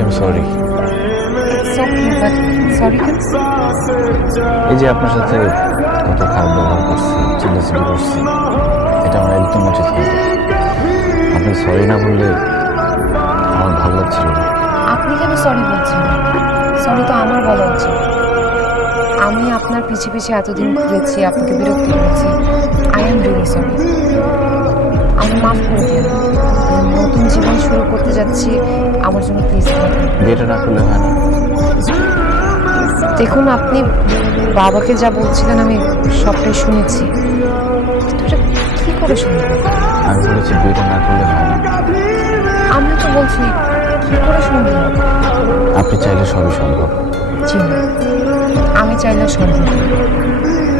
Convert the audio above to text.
I'm sorry. It's okay, but sorry কেন? এই যে আপনার সাথে কত খারাপ ব্যবহার করছি, চিল্লাচিল্লি করছি, এটা আমার একদম উচিত হয়নি। আপনি সরি না বললে আমার ভালো লাগছিল না। আপনি কেন সরি বলছেন? সরি তো আমার বলা উচিত। আমি আপনার পিছে পিছে এতদিন ঘুরেছি, আপনাকে বিরক্ত করেছি। I am really sorry. আমি মাফ করে দিন। নতুন জীবন শুরু করতে যাচ্ছি, আমার জন্য প্লিজ। বিয়েটা না করলে হয় না? দেখুন, আপনি বাবাকে যা বলছিলেন আমি সবটাই শুনেছি, কিন্তু এটা কি করে সম্ভব? আমি বলেছি বিয়েটা না করলে হয় না। আমি তো বলছি কি করে সম্ভব? আপনি চাইলে সবই সম্ভব। জি না, আমি চাইলে সম্ভব।